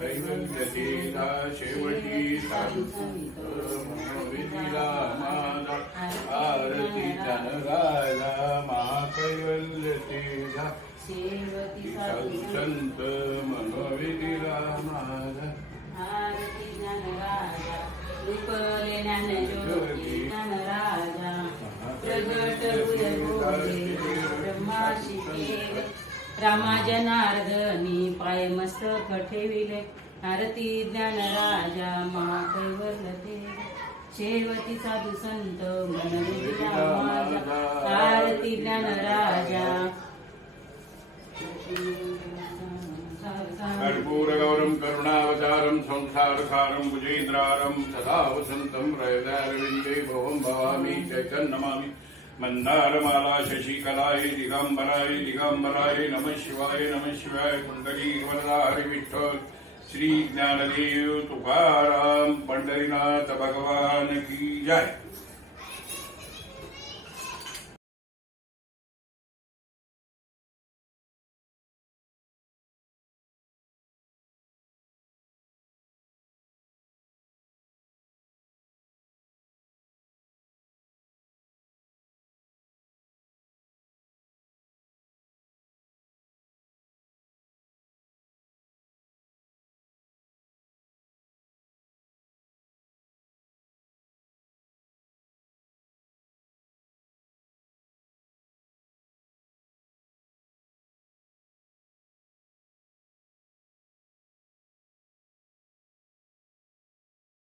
कैवल्यतेला शेवटी साधुसंत मनोविधीला माझा आरती जनराजा महाकैवल्यतेला साधुसंत मनोविधीला माझा आरती जनराजा विपले ज्ञानज्योती जनराजा प्रगट उदय ब्रह्माशी केले रामा जनार्दनी पाय मस्तक ठेविले आरती ज्ञानराजा महाकैवल्यते शेवटी साधू संत मनोविधीला माझा आरती ज्ञानराजा कर्पूरगौरं करुणावतारं संसारसारं भुजेन्द्रारं सदा वसन्तं हृदयारविन्दे भवं भवामि चैतन्यनमामि मन्दारमाला शशिकलाय दिगंबराय नमः शिवाय कुंडली वरदारि विठ्ठल श्री ज्ञानदेव तुकाराम पंढरीनाथ भगवान की जय।